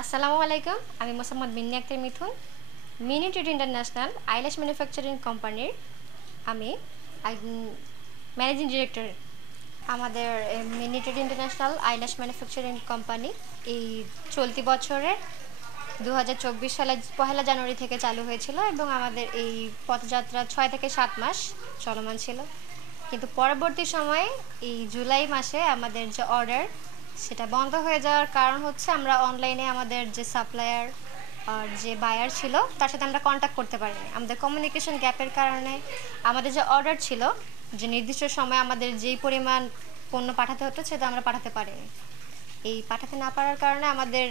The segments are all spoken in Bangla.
আসসালামু আলাইকুম। আমি Mosammad Minni Akter Mithun. Mini Treat International eyelash manufacturing কোম্পানির আমি ম্যানেজিং ডিরেক্টর। আমাদের Mini Treat International eyelash manufacturing company এই চলতি বছরের 2024 সালে পহেলা জানুয়ারি থেকে চালু হয়েছিল এবং আমাদের এই পথযাত্রা 6 থেকে 7 মাস চলমান ছিল। কিন্তু পরবর্তী সময়ে এই জুলাই মাসে আমাদের যে অর্ডার সেটা বন্ধ হয়ে যাওয়ার কারণ হচ্ছে আমরা অনলাইনে আমাদের যে সাপ্লায়ার আর যে বায়ার ছিল তার সাথে আমরা কন্ট্যাক্ট করতে পারিনি। আমাদের কমিউনিকেশন গ্যাপের কারণে আমাদের যে অর্ডার ছিল, যে নির্দিষ্ট সময়ে আমাদের যেই পরিমাণ পণ্য পাঠাতে হতো সেটা আমরা পাঠাতে পারিনি। এই পাঠাতে না পারার কারণে আমাদের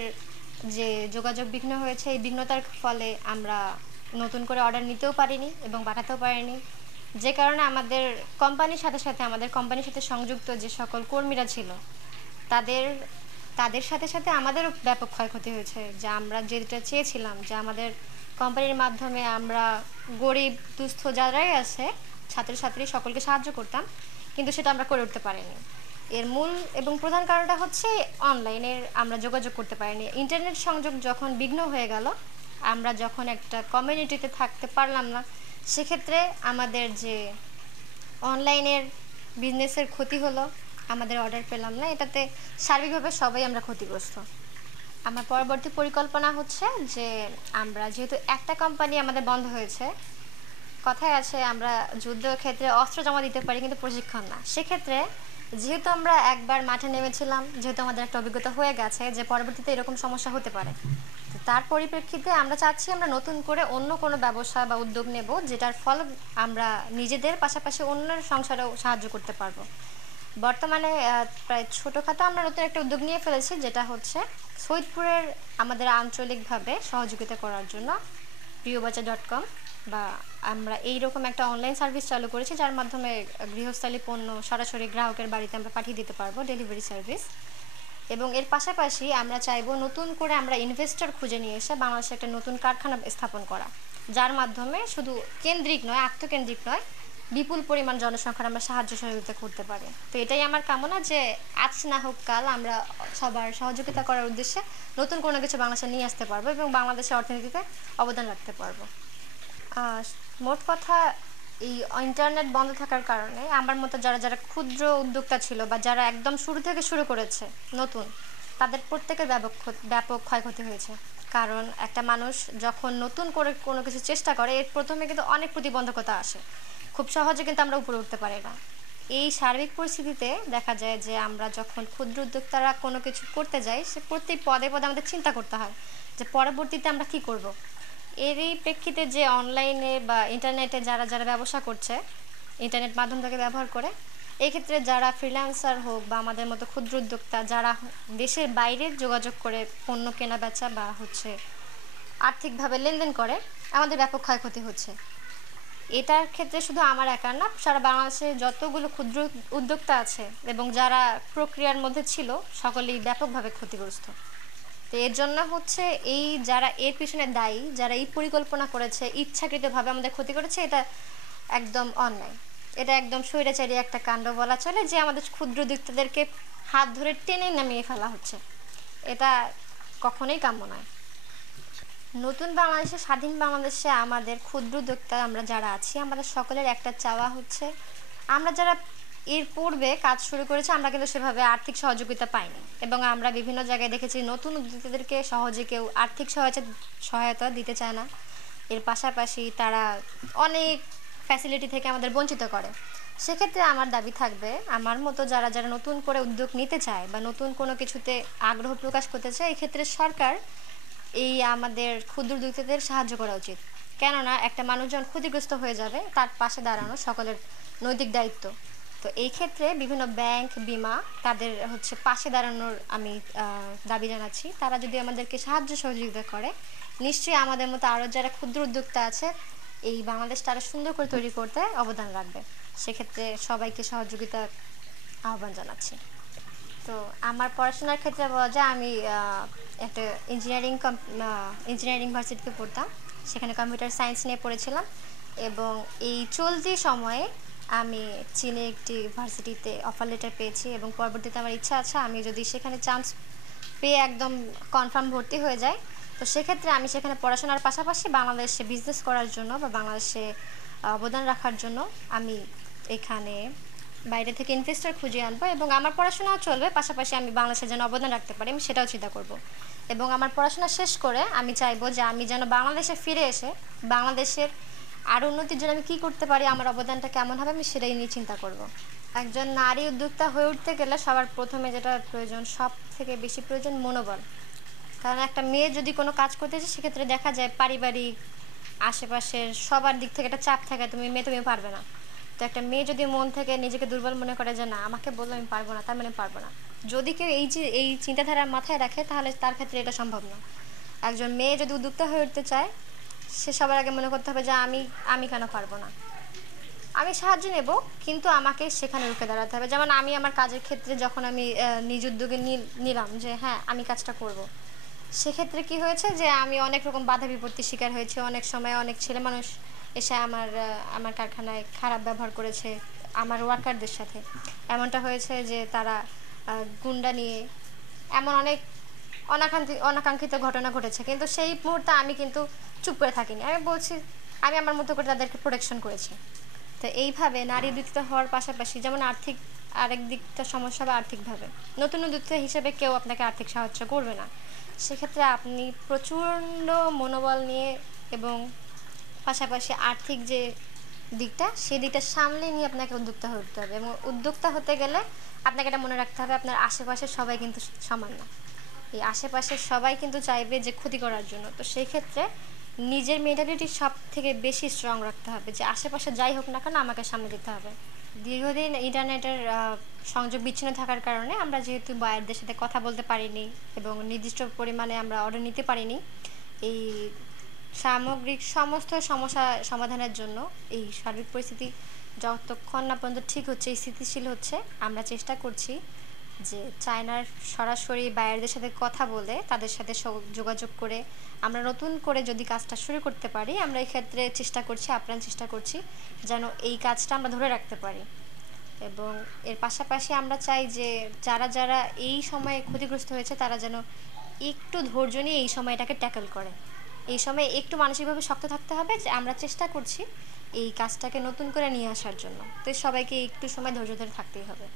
যে যোগাযোগ বিঘ্ন হয়েছে, এই বিঘ্নতার ফলে আমরা নতুন করে অর্ডার নিতেও পারিনি এবং পাঠাতেও পারিনি। যে কারণে আমাদের কোম্পানির সাথে সাথে আমাদের কোম্পানির সাথে সংযুক্ত যে সকল কর্মীরা ছিল তাদের তাদের সাথে সাথে আমাদেরও ব্যাপক ক্ষয়ক্ষতি হয়েছে। যে আমরা যেটা চেয়েছিলাম যে আমাদের কোম্পানির মাধ্যমে আমরা গরিব দুস্থ যারাই আছে ছাত্রছাত্রী সকলকে সাহায্য করতাম, কিন্তু সেটা আমরা করে উঠতে পারিনি। এর মূল এবং প্রধান কারণটা হচ্ছে অনলাইনের আমরা যোগাযোগ করতে পারিনি। ইন্টারনেট সংযোগ যখন বিঘ্ন হয়ে গেল, আমরা যখন একটা কমিউনিটিতে থাকতে পারলাম না, সেক্ষেত্রে আমাদের যে অনলাইনের বিজনেসের ক্ষতি হলো, আমাদের অর্ডার পেলাম না, এটাতে সার্বিকভাবে সবাই আমরা ক্ষতিগ্রস্ত। আমার পরবর্তী পরিকল্পনা হচ্ছে যে আমরা যেহেতু একটা কোম্পানি আমাদের বন্ধ হয়েছে, কথায় আছে আমরা যুদ্ধক্ষেত্রে অস্ত্র জমা দিতে পারি কিন্তু প্রশিক্ষণ না। সেক্ষেত্রে যেহেতু আমরা একবার মাঠে নেমেছিলাম, যেহেতু আমাদের একটা অভিজ্ঞতা হয়ে গেছে যে পরবর্তীতে এরকম সমস্যা হতে পারে, তো তার পরিপ্রেক্ষিতে আমরা চাচ্ছি আমরা নতুন করে অন্য কোনো ব্যবসা বা উদ্যোগ নেব যেটার ফল আমরা নিজেদের পাশাপাশি অন্যের সংসারেও সাহায্য করতে পারবো। বর্তমানে প্রায় ছোটোখাটো আমরা নতুন একটা উদ্যোগ নিয়ে ফেলেছি, যেটা হচ্ছে সৈয়দপুরের আমাদের আঞ্চলিকভাবে সহযোগিতা করার জন্য প্রিয়বাজার.com বা আমরা এইরকম একটা অনলাইন সার্ভিস চালু করেছি, যার মাধ্যমে গৃহস্থালী পণ্য সরাসরি গ্রাহকের বাড়িতে আমরা পাঠিয়ে দিতে পারবো, ডেলিভারি সার্ভিস। এবং এর পাশাপাশি আমরা চাইবো নতুন করে আমরা ইনভেস্টর খুঁজে নিয়ে এসে বাংলাদেশে একটা নতুন কারখানা স্থাপন করা, যার মাধ্যমে শুধু কেন্দ্রিক নয়, আত্মকেন্দ্রিক নয়, বিপুল পরিমাণ জনসংখ্যার আমরা সাহায্য সহযোগিতা করতে পারি। তো এটাই আমার কামনা যে আজ না হোক কাল আমরা সবার সহযোগিতা করার উদ্দেশ্যে নতুন কোনো কিছু বাংলাদেশে নিয়ে আসতে পারবো এবং বাংলাদেশের অর্থনীতিতে অবদান রাখতে পারবো। মোট কথা, এই ইন্টারনেট বন্ধ থাকার কারণে আমার মতো যারা যারা ক্ষুদ্র উদ্যোক্তা ছিল বা যারা একদম শুরু থেকে শুরু করেছে নতুন, তাদের প্রত্যেকের ব্যাপক ক্ষয়ক্ষতি হয়েছে। কারণ একটা মানুষ যখন নতুন করে কোনো কিছু চেষ্টা করে, এর প্রথমে কিন্তু অনেক প্রতিবন্ধকতা আসে, খুব সহজে কিন্তু আমরা উপরে উঠতে পারি না। এই সার্বিক পরিস্থিতিতে দেখা যায় যে আমরা যখন ক্ষুদ্র উদ্যোক্তারা কোনো কিছু করতে যাই, সে প্রতি পদে পদে আমাদের চিন্তা করতে হয় যে পরবর্তীতে আমরা কী করব। এরই প্রেক্ষিতে যে অনলাইনে বা ইন্টারনেটে যারা যারা ব্যবসা করছে, ইন্টারনেট মাধ্যমটাকে ব্যবহার করে, এই ক্ষেত্রে যারা ফ্রিল্যান্সার হোক বা আমাদের মতো ক্ষুদ্র উদ্যোক্তা যারা দেশের বাইরে যোগাযোগ করে পণ্য কেনা বেচা বা হচ্ছে আর্থিকভাবে লেনদেন করে, আমাদের ব্যাপক ক্ষয়ক্ষতি হচ্ছে। এটার ক্ষেত্রে শুধু আমার একার না, সারা বাংলাদেশে যতগুলো ক্ষুদ্র উদ্যোক্তা আছে এবং যারা প্রক্রিয়ার মধ্যে ছিল, সকলেই ব্যাপকভাবে ক্ষতিগ্রস্ত। তো এর জন্য হচ্ছে এই যারা এর পিছনে দায়ী, যারা এই পরিকল্পনা করেছে, ইচ্ছাকৃতভাবে আমাদের ক্ষতি করেছে, এটা একদম অন্যায়। এটা একদম স্বৈরাচারী একটা কাণ্ড বলা চলে, যে আমাদের ক্ষুদ্র উদ্যোক্তাদেরকে হাত ধরে টেনে নামিয়ে ফেলা হচ্ছে। এটা কখনোই কাম্য নয়। নতুন বাংলাদেশে, স্বাধীন বাংলাদেশে আমাদের ক্ষুদ্র উদ্যোক্তা আমরা যারা আছি, আমাদের সকলের একটা চাওয়া হচ্ছে, আমরা যারা এর পূর্বে কাজ শুরু করেছি আমরা কিন্তু সেভাবে আর্থিক সহযোগিতা পাইনি এবং আমরা বিভিন্ন জায়গায় দেখেছি নতুন উদ্যোক্তাদেরকে সহজে কেউ আর্থিক সহায়তা দিতে চায় না। এর পাশাপাশি তারা অনেক ফ্যাসিলিটি থেকে আমাদের বঞ্চিত করে। সেক্ষেত্রে আমার দাবি থাকবে, আমার মতো যারা যারা নতুন করে উদ্যোগ নিতে চায় বা নতুন কোনো কিছুতে আগ্রহ প্রকাশ করতে চায়, এই ক্ষেত্রে সরকার এই আমাদের ক্ষুদ্র উদ্যোক্তাদের সাহায্য করা উচিত। কেননা একটা মানুষ যখন ক্ষতিগ্রস্ত হয়ে যাবে, তার পাশে দাঁড়ানো সকলের নৈতিক দায়িত্ব। তো এই ক্ষেত্রে বিভিন্ন ব্যাংক, বিমা তাদের হচ্ছে পাশে দাঁড়ানোর আমি দাবি জানাচ্ছি। তারা যদি আমাদেরকে সাহায্য সহযোগিতা করে, নিশ্চয়ই আমাদের মতো আরও যারা ক্ষুদ্র উদ্যোক্তা আছে এই বাংলাদেশটা আরও সুন্দর করে তৈরি করতে অবদান রাখবে। সেক্ষেত্রে সবাইকে সহযোগিতা আহ্বান জানাচ্ছি। তো আমার পড়াশোনার ক্ষেত্রে বলা যায়, আমি একটা ইঞ্জিনিয়ারিং ভার্সিটিতে পড়তাম, সেখানে কম্পিউটার সায়েন্স নিয়ে পড়েছিলাম এবং এই চলতি সময়ে আমি চীনে একটি ভার্সিটিতে অফার লেটার পেয়েছি এবং পরবর্তীতে আমার ইচ্ছা আছে আমি যদি সেখানে চান্স পেয়ে একদম কনফার্ম ভর্তি হয়ে যায়, তো সেক্ষেত্রে আমি সেখানে পড়াশোনার পাশাপাশি বাংলাদেশে বিজনেস করার জন্য বা বাংলাদেশে অবদান রাখার জন্য আমি এখানে বাইরে থেকে ইনভেস্টর খুঁজে আনবো, এবং আমার পড়াশোনাও চলবে, পাশাপাশি আমি বাংলাদেশে যেন অবদান রাখতে পারি আমি সেটাও চিন্তা করব। এবং আমার পড়াশোনা শেষ করে আমি চাইবো যে আমি যেন বাংলাদেশে ফিরে এসে বাংলাদেশের আরও উন্নতির জন্য আমি কী করতে পারি, আমার অবদানটা কেমন হবে, আমি সেটাই নিয়ে চিন্তা করব। একজন নারী উদ্যোক্তা হয়ে উঠতে গেলে সবার প্রথমে যেটা প্রয়োজন, সব থেকে বেশি প্রয়োজন মনোবল। কারণ একটা মেয়ে যদি কোনো কাজ করতে চায় সেক্ষেত্রে দেখা যায় পারিবারিক, আশেপাশের সবার দিক থেকে একটা চাপ থাকে, তুমি মেয়ে তুমি পারবে না। তো একটা মেয়ে যদি মন থেকে নিজেকে দুর্বল মনে করে যে না আমাকে বললো আমি পারবো না, তার মানে পারবো না, যদি কেউ এই চিন্তাধারা মাথায় রাখে তাহলে তার ক্ষেত্রে এটা সম্ভব না। একজন মেয়ে যদি উদ্যোক্তা হয়ে উঠতে চায় সে সবার আগে মনে করতে হবে যে আমি কেন পারবো না, আমি সাহায্য নেব, কিন্তু আমাকে সেখানে রুখে দাঁড়াতে হবে। যেমন আমি আমার কাজের ক্ষেত্রে যখন আমি নিজ উদ্যোগে নিলাম যে হ্যাঁ আমি কাজটা করব, সেক্ষেত্রে কি হয়েছে যে আমি অনেক রকম বাধা বিপত্তির শিকার হয়েছি। অনেক সময় অনেক ছেলে মানুষ এসে আমার কারখানায় খারাপ ব্যবহার করেছে আমার ওয়ার্কারদের সাথে। এমনটা হয়েছে যে তারা গুন্ডা নিয়ে এমন অনেক অনাকাঙ্ক্ষিত ঘটনা ঘটেছে, কিন্তু সেই মুহূর্তে আমি কিন্তু চুপ করে থাকিনি, আমি বলছি আমি আমার মতো করে তাদেরকে প্রোটেকশন করেছি। তো এইভাবে নারী উদ্যোক্তা হওয়ার পাশাপাশি যেমন আরেক দিকটা সমস্যা হবে আর্থিকভাবে, নতুন উদ্যোক্তা হিসেবে কেউ আপনাকে আর্থিক সাহায্য করবে না। সেক্ষেত্রে আপনি প্রচণ্ড মনোবল নিয়ে এবং পাশাপাশি আর্থিক যে দিকটা সেই দিকটা সামলে নিয়ে আপনাকে উদ্যোক্তা হতে হবে। এবং উদ্যোক্তা হতে গেলে আপনাকে এটা মনে রাখতে হবে আপনার আশেপাশের সবাই কিন্তু সমান না, এই আশেপাশের সবাই কিন্তু চাইবে যে ক্ষতি করার জন্য। তো সেই ক্ষেত্রে নিজের মেন্টালিটি সব থেকে বেশি স্ট্রং রাখতে হবে যে আশেপাশে যাই হোক না কেন আমাকে সামনে যেতে হবে। দীর্ঘদিন ইন্টারনেটের সংযোগ বিচ্ছিন্ন থাকার কারণে আমরা যেহেতু বায়ারদের সাথে কথা বলতে পারিনি এবং নির্দিষ্ট পরিমাণে আমরা অর্ডার নিতে পারিনি, এই সামগ্রিক সমস্ত সমস্যা সমাধানের জন্য এই সার্বিক পরিস্থিতি যতক্ষণ না পর্যন্ত ঠিক হচ্ছে, স্থিতিশীল হচ্ছে, আমরা চেষ্টা করছি যে চায়নার সরাসরি বায়ারদের সাথে কথা বলে তাদের সাথে যোগাযোগ করে আমরা নতুন করে যদি কাজটা শুরু করতে পারি, আমরা এই ক্ষেত্রে চেষ্টা করছি, আপ্রাণ চেষ্টা করছি যেন এই কাজটা আমরা ধরে রাখতে পারি। এবং এর পাশাপাশি আমরা চাই যে যারা যারা এই সময়ে ক্ষতিগ্রস্ত হয়েছে তারা যেন একটু ধৈর্য নিয়ে এই সময়টাকে ট্যাকল করে। এই সময় একটু মানসিকভাবে শক্ত থাকতে হবে যে আমরা চেষ্টা করছি এই কাজটাকে নতুন করে নিয়ে আসার জন্য। তো সবাইকে একটু সময় ধৈর্য ধরে থাকতেই হবে।